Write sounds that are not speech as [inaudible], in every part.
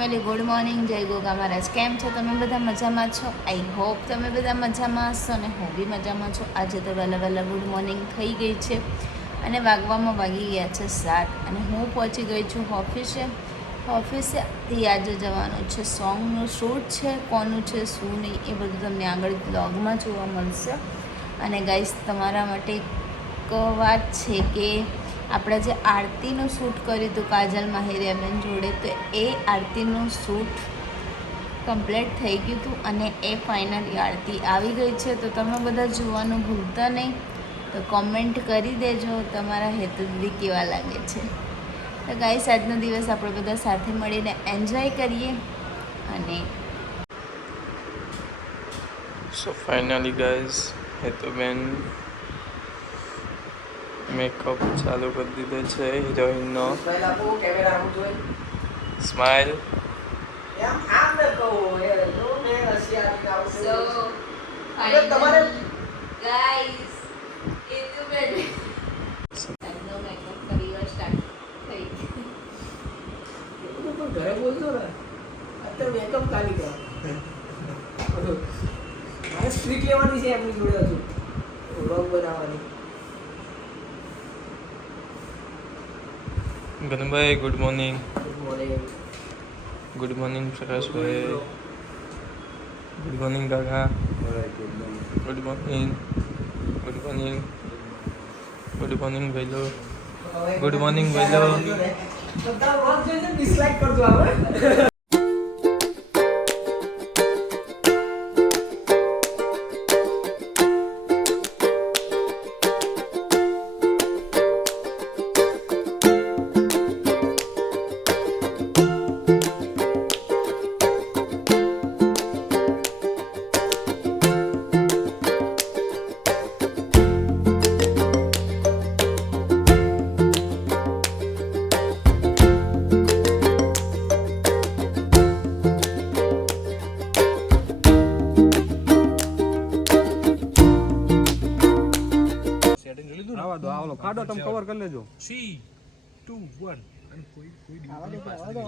Family good morning જય ગોગા મહારાજ. કેમ છો તમે બધા? મજામાં છો? આઈ હોપ તમે બધા મજામાં હશો અને હું બી મજામાં છું. આજે તો વહેલા વહેલા ગુડ મોર્નિંગ થઈ ગઈ છે અને વાગવામાં વાગી ગયા છે સાત અને હું પહોંચી ગઈ છું ઓફિસે ઓફિસેથી આજે જવાનું છે. સોંગનું શૂટ છે, કોનું છે, શું નહીં એ બધું તમને આગળ બ્લોગમાં જોવા મળશે. અને ગાઈસ તમારા માટે એક વાત છે કે આપણે જે આરતીનું શૂટ કર્યું હતું કાજલ માહિરિયાબેન જોડે, તો એ આરતીનું શૂટ કમ્પ્લીટ થઈ ગયું હતું અને એ ફાઇનલી આરતી આવી ગઈ છે. તો તમે બધા જોવાનું ભૂલતા નહીં. તો કોમેન્ટ કરી દેજો તમારા હેતુ દીદી કેવા લાગે છે. તો ગાઈસ આજનો દિવસ આપણે બધા સાથે મળીને એન્જોય કરીએ અને so finally guys Hetuben makeup ચાલુ કરી દીધો છે હિરોઈનનો. સ્માઇલ સ્ટાર્ટ ગયો ઘરે બોલતો ને અત્યારે મેકઅપ ખાલી કર મારે સ્ટ્રીક લેવાની છે એમની જોડે હજુ. વ્લોગ બનાવવાની. Ganubhai good morning good morning good morning Prakashbhai. Good morning કાકા. Good morning good morning good morning ભાઈલો Good morning, વૈલો. બધા વ્લોગ જોઈને ડિસલાઈક કરજો આપણે દો ખાડો તમે કવર કરી લેજો.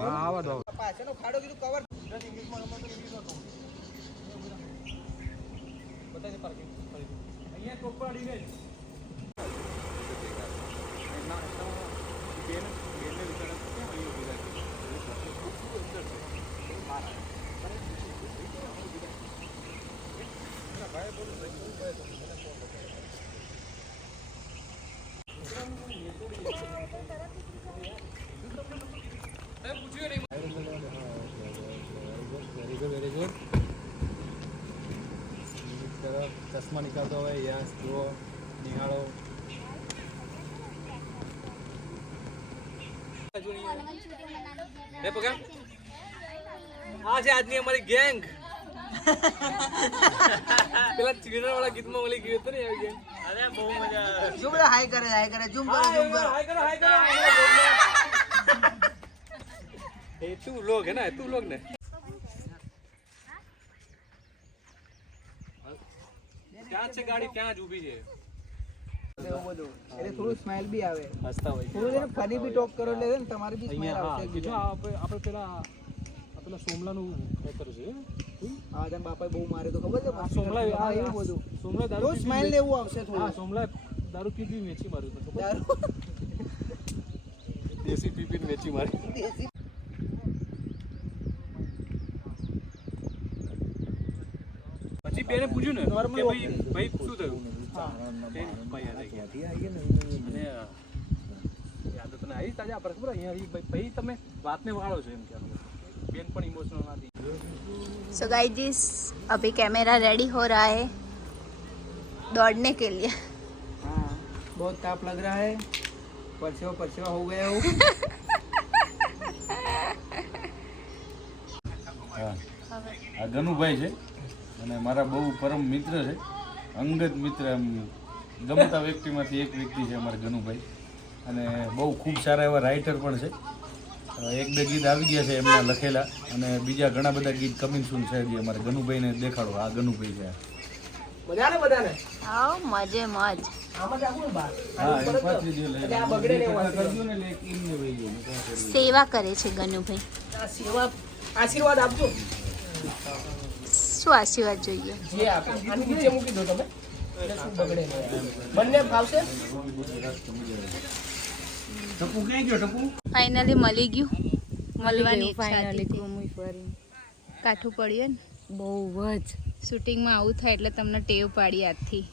હા આવા દો પાછળનો ખાડો કીધું કવર ચશ્મા નીકળતો હોય યસ જુઓ નિહાળો. આ છે આજની અમારી ગેંગ. [laughs] પેલા ચીડા વાળા ગીતમાં મળી ગયું હતું ને એ ગેંગ અરે બહુ મજા આવે. જો બધા હાઈ કરે હાઈ કરે ઝૂમ કરો ઝૂમ કરો. હાઈ કરો હાઈ કરો [laughs] એ તું લોગ હે ના તું લોગ ને. ત્યાં છે ગાડી? ત્યાં જ ઊભી છે? એટલે થોડું સ્માઈલ બી આવે. હસતા હોય થોડું ફની બી ટોક કરો એટલે ને તમારે બી સ્માઈલ આવશે કીધું આપણે આપણે પેલા પેલા સોમલાનું છે. હા તને બાપાએ બહુ મારે તો ખબર છે? સોમલા આ એવું બધું. સોમલા દારૂ સ્માઈલ લેવું આવશે હા થોડું સોમલા દારૂ વેચી માર્યું હતું ખબર? દારૂ. [laughs] દેશી પી પીને વેચી મારી. દેશી બેને પૂછ્યું ને કે ભાઈ ભાઈ શું થયું તે ભાઈ આ ગયા. અને અ, યાદ તને આવી તાજા પર ખબર અહીંયા આવી ભાઈ ભાઈ તમે વાતને વાળો છો એમ કહેવાનું બેન પણ ઇમોશનલ નથી सो गाइस अभी कैमरा रेडी हो रहा है दौड़ने के लिए हाँ बहुत ताप लग रहा है परसेवा परसेवा हो गया हूँ આ ગનુભાઈ છે અને મારા બહુ પરમ મિત્ર છે અંગત મિત્ર એમ ગમતા વ્યક્તિમાંથી એક વ્યક્તિ છે અમારા ગનુભાઈ અને બહુ ખૂબ સારા એવા રાઇટર પણ છે એક બે ગીત આવી ગયા છે એમના લખેલા અને બીજા ઘણા બધા ગીત કમિંગ સુન છે જે અમારે ગનુભાઈને દેખાડો આ ગનુભાઈ છે બધાને બધાને આવ મજે મજ. સેવા કરે છે ગનુભાઈ સેવા આશીર્વાદ આપજો શું આશીર્વાદ જોઈએ? જે આપે. આની નીચે મૂકી દો તમે. એટલે શું બગડે નહીં. બંને ફાવશે? ફાઇનલી મળી ગયું. મળવાની હતી. કાઠું પડ્યું ને? બહુ જ. શૂટિંગમાં આવું થાય એટલે તમને ટેવ પાડી આજથી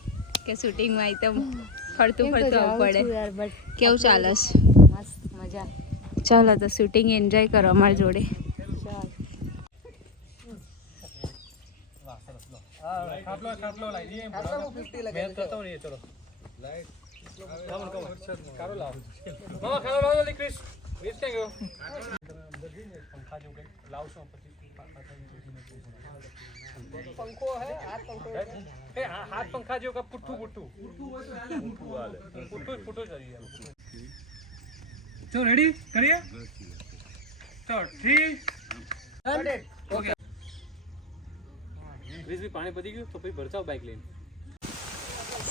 કે શૂટિંગમાં આવી તો ફરતું ફરતું આવવું પડે. કેવું ચાલશ મસ્ત મજા. ચાલો તો શૂટિંગ એન્જોય કરો અમારી જોડે. ખાટલો ખાટલો લાવી દઈએ મેં કરતો નહીં ચલો. લાઈટ કારો લાવ. મામા ખારો લાવો જલ્દી ક્રિસ. ક્રિસ ક્યાં ગયો પંખા જેવું કંઈક લાવશો પછી પંખો હે. હાથ પંખો એ હાથ પંખા જેવું કા પુઠ્ઠું પુઠ્ઠું પુઠ્ઠું હાલે પુઠ્ઠું પુઠ્ઠું જ હરી રેડી કરીએ? તો થ્રી ઓકે ક્રિસભાઈ પાણી પતી ગયું તો પછી ભરસાવ બાઇક લઈને.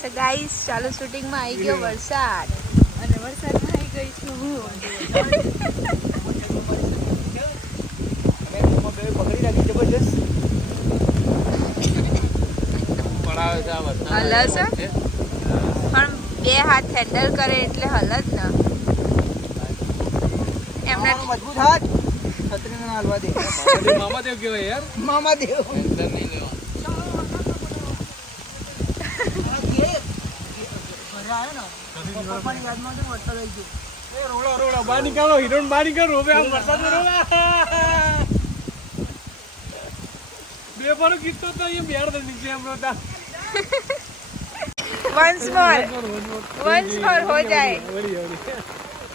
સો ગાઈસ ચાલો શૂટિંગમાં આવી ગયો વરસાદ. અને વરસાદમાં આવી ગઈ છું હું. પકડી રાખી જબરજસ્ત હલસ પણ બે હાથ હેન્ડલ કરે એટલે હલત જ ને. એમને મજબૂત હાથ. છત્રીને ના હાલવા દે. મામા દેવ કહેવાય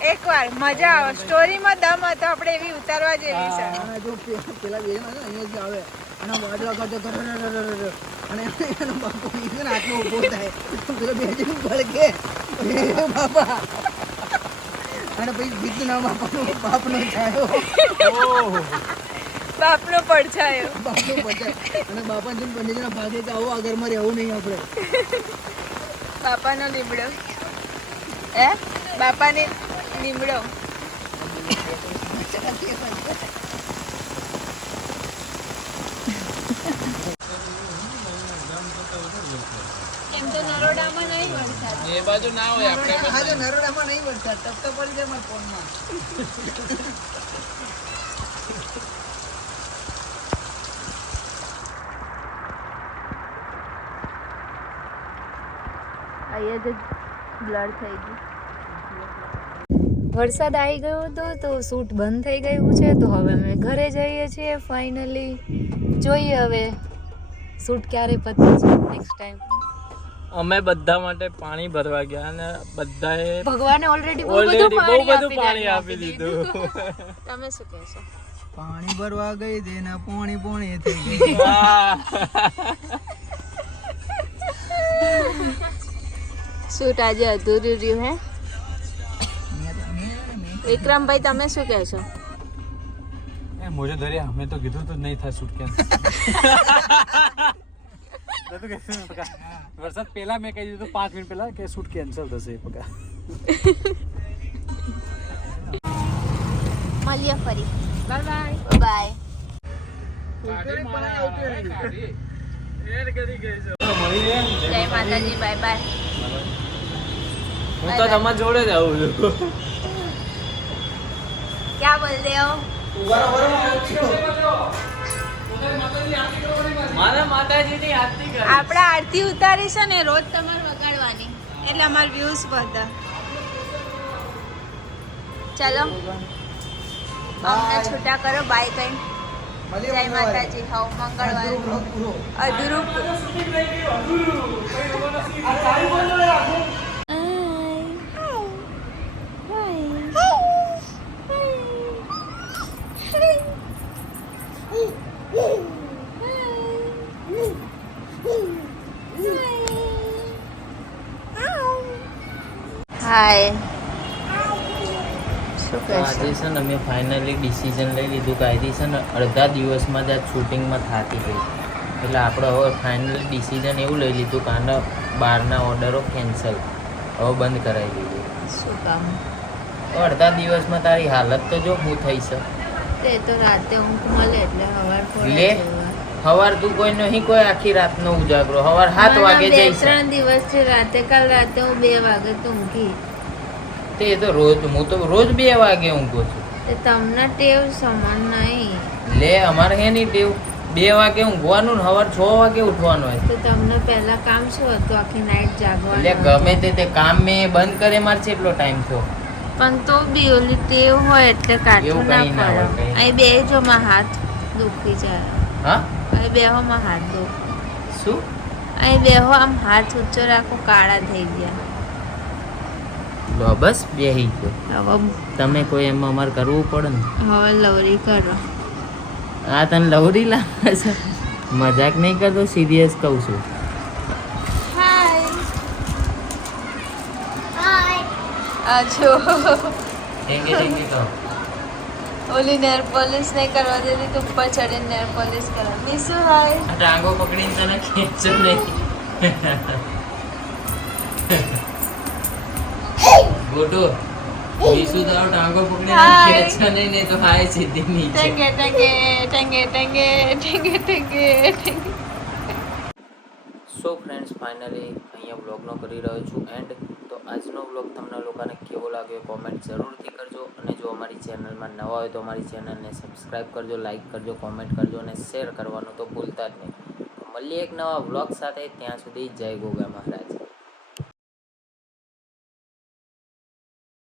એક વાર મજા આવે. સ્ટોરીમાં દમ હતો, આપણે એવી ઉતારવા જેવી પેલા બે માં આવે. અને એનો બાપુ છે ને આટલો ઊભો થાય. તો પેલો બે જણ ભડકે બાપા. અને પછી ગીતના બાપાનો બાપનો છાયો. બાપનો પડછાયો બાપનો પડછાયો અને બાપા જેમ બંને જણા ભાગે કે આવો આગળમાં રહેવું નહીં આપણે. બાપાનો લીમડો. હે? બાપાને લીમડો. એમ તો નરોડામાં નહીં વરસાદ હા તો નરોડામાં નહીં વરસાદ ટપકા પડી જાય મારા ફોનમાં. અહીંયા જ બ્લર થઈ ગયું. વરસાદ આવી ગયો હતો તો શૂટ બંધ થઈ ગયું છે તો હવે અમે ઘરે જઈએ છીએ ફાઇનલી. જોઈએ હવે શૂટ ક્યારે પતે છે નેક્સ્ટ ટાઈમ અમે બધા માટે પાણી ભરવા ગયા અને બધાએ ભગવાને ઓલરેડી બહુ બધું બહુ પાણી બધું પાણી આપી આપી દીધું. [laughs] તમે શું કહેશો? પાણી ભરવા ગઈ દેના પોણી પોણી થઈ ગઈ. શૂટ આજે અધૂરું રહ્યું હે? વિક્રમભાઈ તમે શું કહેશો? એ મોજો દરિયા અમે તો કીધું તો નહીં થાય શૂટ કેમ [laughs] વરસાદ પહેલા મેં કહી દીધું પાંચ મિનિટ પહેલા કે શૂટ કેન્સલ થશે પકા. મળીએ ફરી. Bye bye. જય માતાજી બાય બાય. હું તો તમારા જોડે જ આવું છું. ક્યાં બોલ દે હો મારા માતાજીની આરતી કર. આપણે આરતી ઉતારી છે ને રોજ તમારે વગાડવાની. એટલે અમાર વ્યૂઝ બધા ચલો. અમને છૂટા કરો. બાય કઈ જય માતાજી. હવ મંગળવાર. અધૂરું હાય આજે છે ને અમે ફાઇનલી ડિસિઝન લઈ લીધું કે આજથી છે ને અડધા દિવસમાં જ આ શૂટિંગમાં થતી ગઈ. એટલે આપણે હવે ફાઇનલી ડિસિઝન એવું લઈ લીધું કે આના બહારના ઓર્ડરો કેન્સલ હવે બંધ કરાવી દીધું. શું કામ? અડધા દિવસમાં તારી હાલત તો જો હું થઈ તે તો રાતે ઊંઘ મળે એટલે સવાર લે. સવાર તું કોઈ નહીં કોઈ આખી રાત નો ઉજાગરો. હવાર સાત વાગે બે ત્રણ દિવસ છે રાતે કાલ રાતે હું બે વાગે તો ઊંઘી. તે તો રોજ હું તો રોજ બે વાગે ઊંઘું છું. તે તમને ટેવ સમાન નહીં. લે અમારે હે નહીં ટેવ. બે વાગે ઊંઘવાનું ને હવાર છ વાગે ઉઠવાનું હોય. તો તમને પહેલા કામ શું હતું? આખી નાઈટ એટલે જાગવાનું ગમે તે તે કામ મે બંધ કરે મારે છે એટલો ટાઈમ થયો. પણ તો બી ઓલી ટેવ હોય એટલે કાઢવું ના ના પડે. અહીં બે જો માં હાથ દુખી જાય. હા? અહીં બેહોમાં હાથ દો શું? અહીં બેહો આમ હાથ ઊંચો રાખો કાળા થઈ ગયા. લો બસ બેહી ગયો. હવે તમે કોઈ એમ અમારે કરવું પડે ને? હવે લવરી કરો. આ તને લવરી લાવે છે? મજાક નહીં કરતો સિરિયસ કહું છું. આ જો થેન્ક યુ થેન્ક કહો. ઓલી નેર પોલિશ નહીં કરવા દેતી તો ઉપર ચડીને નેર પોલિશ કરવા નીસુ હાય ટાંગો પકડીને તને ખેંચો નહીં. ગોટો વિશુ તારો ટાંગો પકડીને. ખેંચો નહીં ને તો હાય સીધી નીચે. ટંગે ટંગે ટંગે ટંગે ટંગે ટંગે ટેંગે. સો ફ્રેન્ડ્સ ફાઇનલી અહીંયા વ્લોગનો કરી રહ્યો છું એન્ડ તો આજનો વ્લોગ તમને લોકોને કેવો લાગ્યો કોમેન્ટ જરૂરથી કરજો. અને જો અમારી ચેનલમાં નવા હોય તો અમારી ચેનલને સબસ્ક્રાઈબ કરજો લાઇક કરજો કોમેન્ટ કરજો અને શેર કરવાનું તો ભૂલતા જ નહીં. મળીએ એક નવા વ્લોગ સાથે. ત્યાં સુધી જય ગોગા મહારાજ.